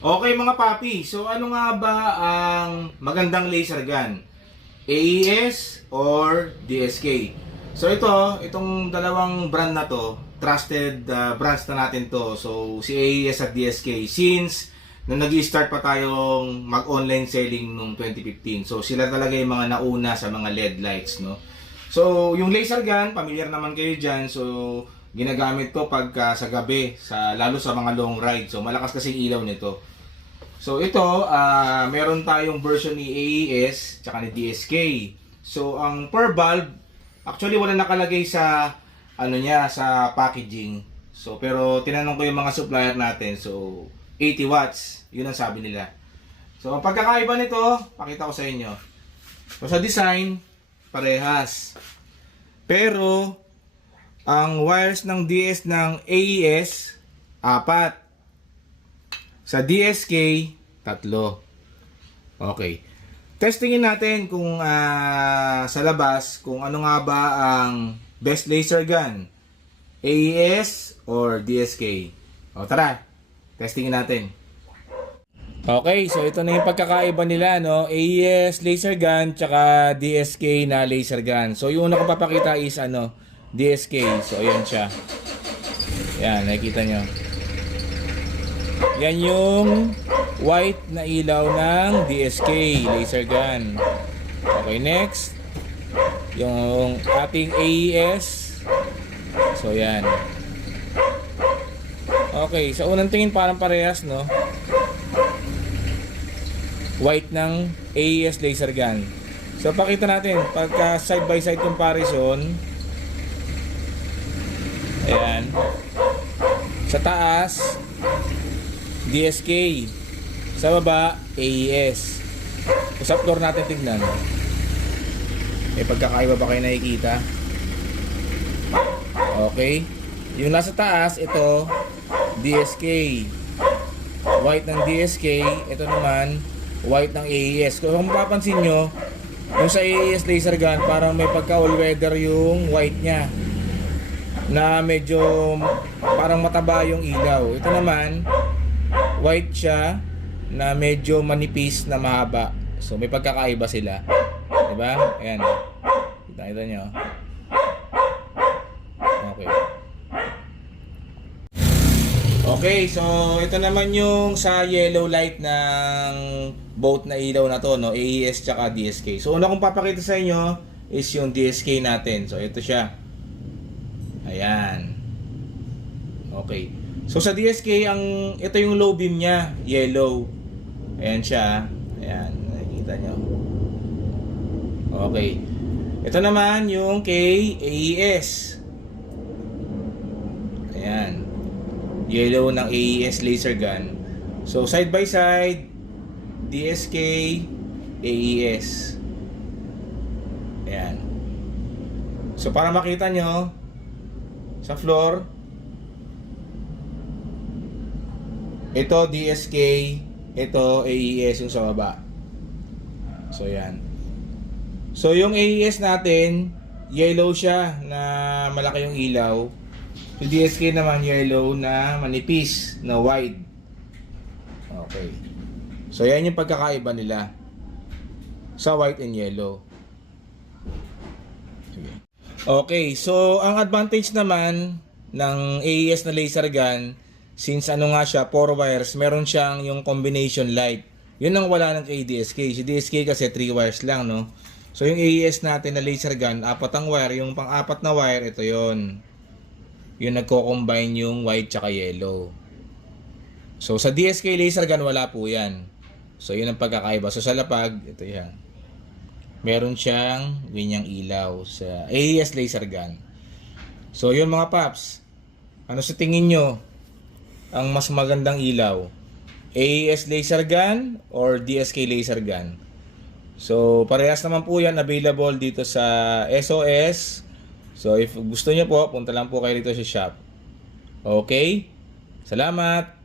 Okay mga papi, so ano nga ba ang magandang laser gun? AES or DSK? So ito, itong dalawang brand na to, trusted uh, brands na natin to. So si AES at DSK since nung nag start pa tayong mag-online selling nung 2015. So sila talaga yung mga nauna sa mga LED lights, no? So yung laser gun, familiar naman kayo dyan. So ginagamit ko pagka sa gabi, sa lalo sa mga long ride. So malakas kasi ilaw nito. So ito, ah meron tayong version ni AES tsaka ni DSK. So ang per bulb, actually wala nakalagay sa ano niya sa packaging. So pero tinanong ko yung mga supplier natin. So 80 watts, yun ang sabi nila. So ang pagkakaiba nito, pakita ko sa inyo. So sa design, parehas. Pero ang wires ng DS ng AES, apat. Sa DSK, tatlo. Okay. Testingin natin kung ah, sa labas kung ano nga ba ang best laser gun. AES or DSK. O tara, testingin natin. Okay, so ito na yung pagkakaiba nila, no? AES laser gun, tsaka DSK na laser gun. So yung una ko papakita is ano, DSK. So ayan siya. Yan, nakikita nyo. Yan yung white na ilaw ng DSK laser gun. Okay, next. Yung ating AES. So, yan. Okay, sa unang tingin parang parehas, no? White ng AES laser gun. So, pakita natin. Pagka side by side comparison. Ayan. Sa taas, DSK. Sa baba, AES. So, sa natin tignan. May pagkakaiba ba kayo nakikita? Okay. Yung nasa taas, ito, DSK. White ng DSK. Ito naman, white ng AES. Kung mapapansin nyo, yung sa AES laser gun, parang may pagka all-weather yung white niya. Na medyo parang mataba yung ilaw. Ito naman, white siya na medyo manipis na mahaba. So may pagkakaiba sila. 'Di ba? Ayan. Kita nyo. Okay. Okay, so ito naman yung sa yellow light ng boat na ilaw na to, no? AES tsaka DSK. So una kong papakita sa inyo is yung DSK natin. So ito siya. Ayan. Okay. So sa DSK, ang ito yung low beam niya, yellow. Ayan siya. Ayan, nakikita nyo. Okay. Ito naman yung kay AES. Ayan. Yellow ng AES laser gun. So side by side, DSK, AES. Ayan. So para makita nyo, sa floor, ito DSK, ito AES yung sa baba. So yan. So yung AES natin, yellow siya na malaki yung ilaw. Yung DSK naman yellow na manipis, na wide. Okay. So yan yung pagkakaiba nila sa white and yellow. Okay, so ang advantage naman ng AES na laser gun, since ano nga siya, 4 wires, meron siyang yung combination light. Yun ang wala ng kay DSK. Si DSK kasi 3 wires lang, no? So yung AES natin na laser gun, apat ang wire. Yung pang-apat na wire, ito yon Yung nagko-combine yung white tsaka yellow. So sa DSK laser gun, wala po yan. So yun ang pagkakaiba. So sa lapag, ito yan. Meron siyang ganyang ilaw sa AES laser gun. So yun mga paps. Ano sa tingin nyo ang mas magandang ilaw? AES laser gun or DSK laser gun? So parehas naman po yan available dito sa SOS. So if gusto nyo po, punta lang po kayo dito sa shop. Okay? Salamat!